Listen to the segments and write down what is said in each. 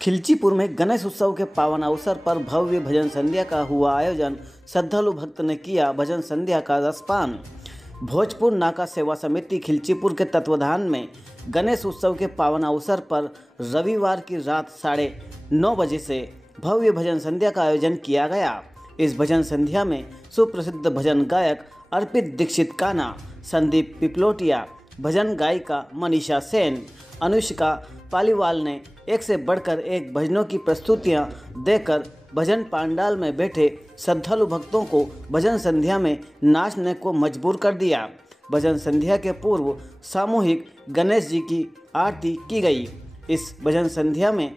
खिलचीपुर में गणेश उत्सव के पावन अवसर पर भव्य भजन संध्या का हुआ आयोजन। श्रद्धालु भक्त ने किया भजन संध्या का रसपान। भोजपुर नाका सेवा समिति खिलचीपुर के तत्वाधान में गणेश उत्सव के पावन अवसर पर रविवार की रात 9:30 बजे से भव्य भजन संध्या का आयोजन किया गया। इस भजन संध्या में सुप्रसिद्ध भजन गायक अर्पित दीक्षित काना, संदीप पिपलोटिया, भजन गायिका मनीषा सेन, अनुष्का पालीवाल ने एक से बढ़कर एक भजनों की प्रस्तुतियां देकर भजन पंडाल में बैठे श्रद्धालु भक्तों को भजन संध्या में नाचने को मजबूर कर दिया। भजन संध्या के पूर्व सामूहिक गणेश जी की आरती की गई। इस भजन संध्या में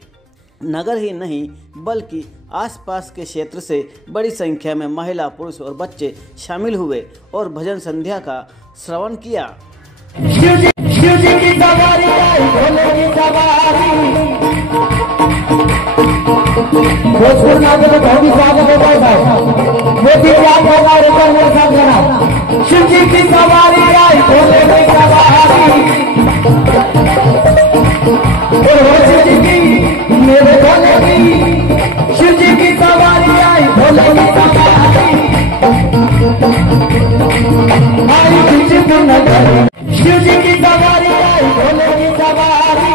नगर ही नहीं बल्कि आसपास के क्षेत्र से बड़ी संख्या में महिला, पुरुष और बच्चे शामिल हुए और भजन संध्या का श्रवण किया। शिव जी की सवारी आई, भोले की सवारी, भोजपुर नाके में बहुत ही स्वागत है भाई। मोदी याद होगा रेकर मेरे साथ जाना। शिव जी की सवारी आई, भोले की सवारी, और शिव जी की मेरे भोले की, शिव जी की सवारी आई, भोले की सवारी आई, खिलचीपुर नगर। शिव जी की सवारी आई, भोले की सवारी,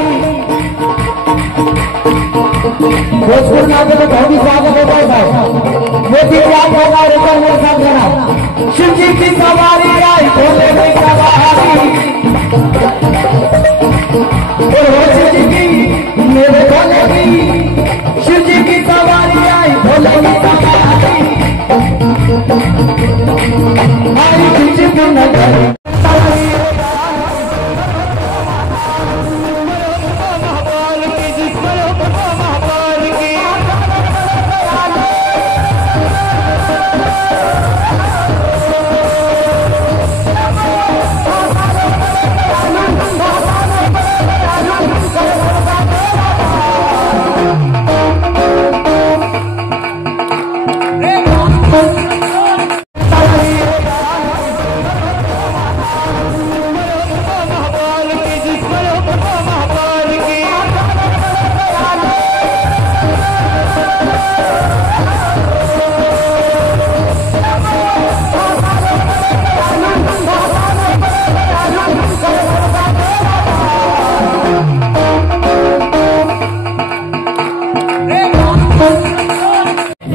भोजपुर नाके में बहुत ही स्वागत है भाई। मोदी याद होगा रेकर मेरे साथ जाना। शिव जी की सवारी आई, भोले की सवारी, और शिव जी की मेरे भोले की, शिव जी की सवारी आई, भोले की सवारी आई, खिलचीपुर नगर।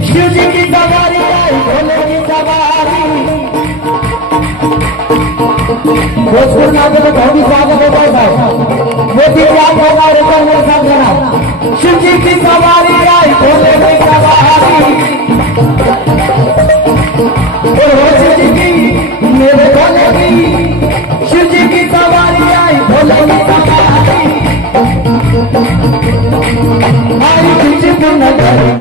शिव जी की सवारी आई, भोले की सवारी, भोजपुर नाके में बहुत ही स्वागत है भाई। मोदी याद होगा रेकर मेरे साथ जाना। शिव जी की सवारी आई, भोले की सवारी, और शिव जी की मेरे भोले की, शिव जी की सवारी आई, भोले की सवारी आई, खिलचीपुर नगर।